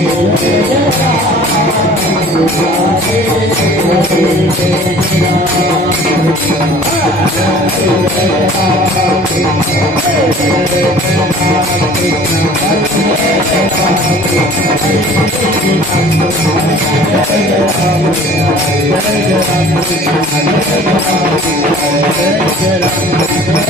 Get up, get up,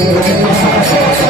すいません。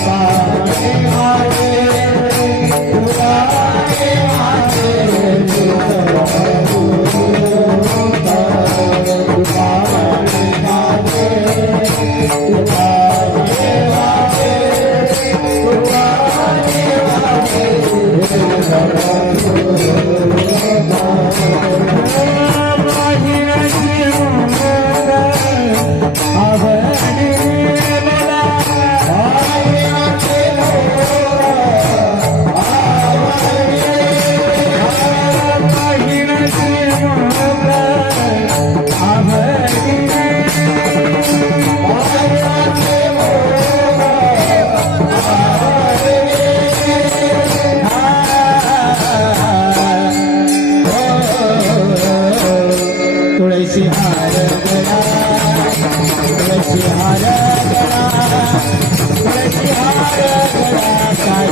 Bye.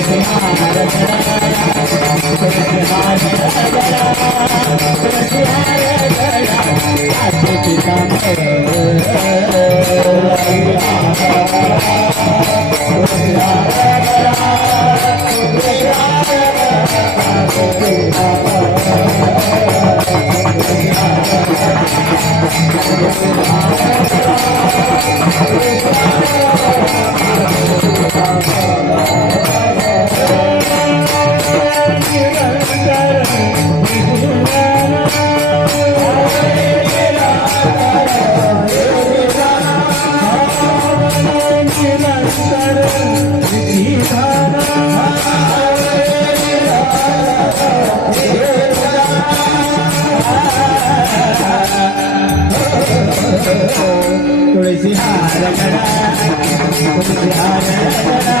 Thank you. Oh, Tulsi आरगडा Tulsi आरगडा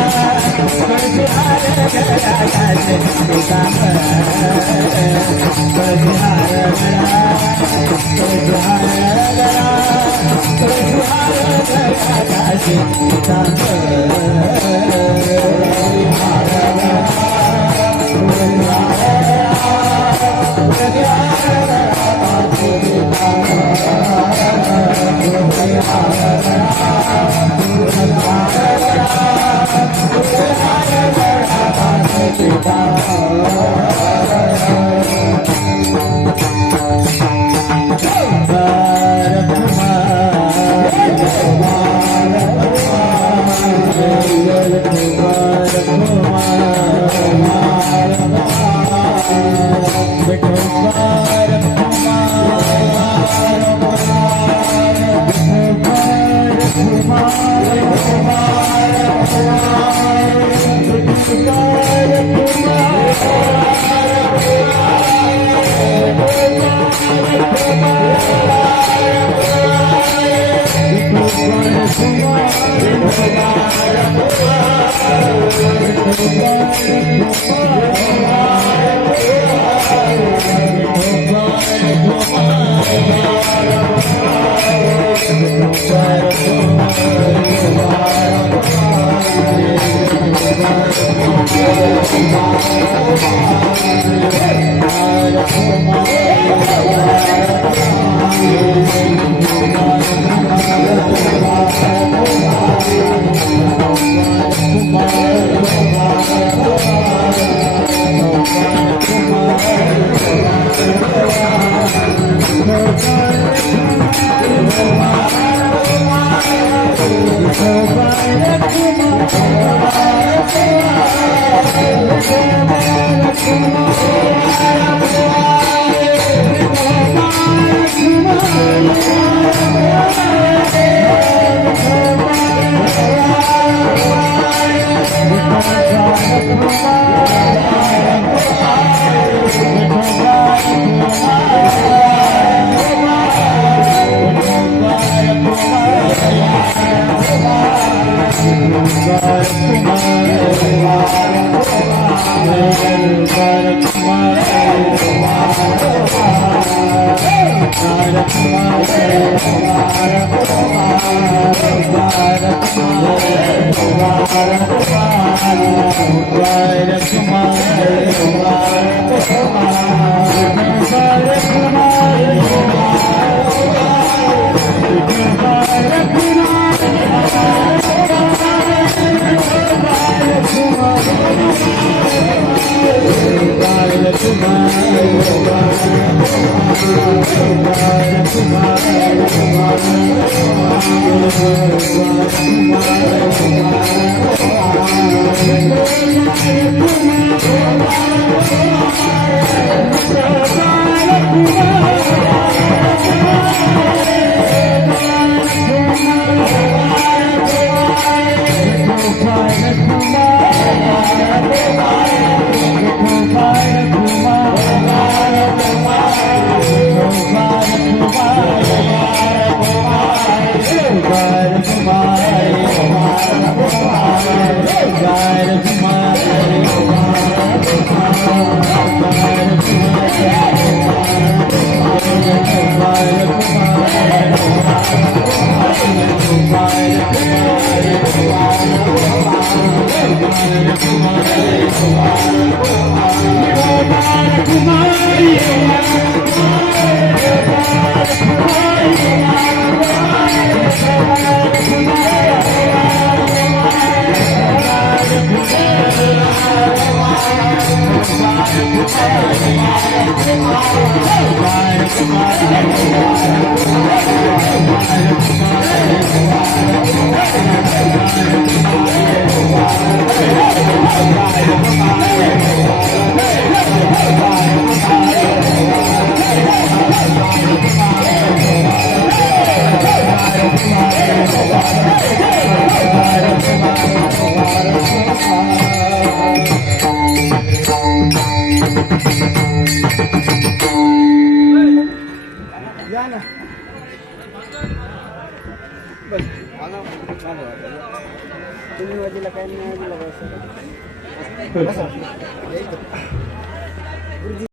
Tulsi आरगडाचे Tukam Tulsi आरगडा Tulsi la